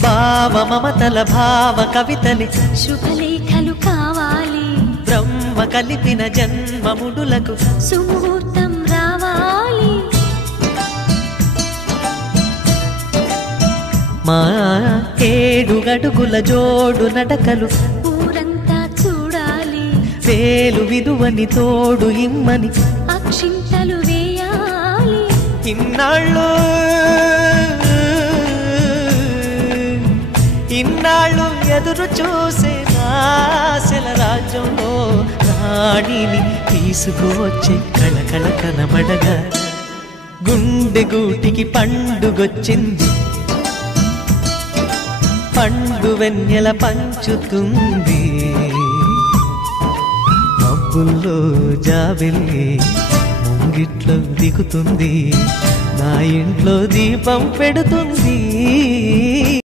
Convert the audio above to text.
భావ మమతల భావ కవితలి శుభలేఖలు కావాలి, బ్రహ్మ కలిపిన జన్మముడులకు సుముహూర్తం రావాలి. మా 7 అడుగుల జోడు నడకలు ఊరంతా చూడాలి, వేలు విలువని తోడు ఇమ్మని అక్షింతలు వేయాలి. ఇన్నాళ్ళు ఎదురు చూసే ఆశల రాజ్యంలో రాణిని తీసుకువచ్చే కళకళ కనబడగా గుండె గూటికి పండుగొచ్చింది, పండు వెన్నెల పంచుతుంది. మబ్బుల్లో జాబిల్లి ముంగిట్లో దిగుతుంది, నా ఇంట్లో దీపం పెడుతుంది.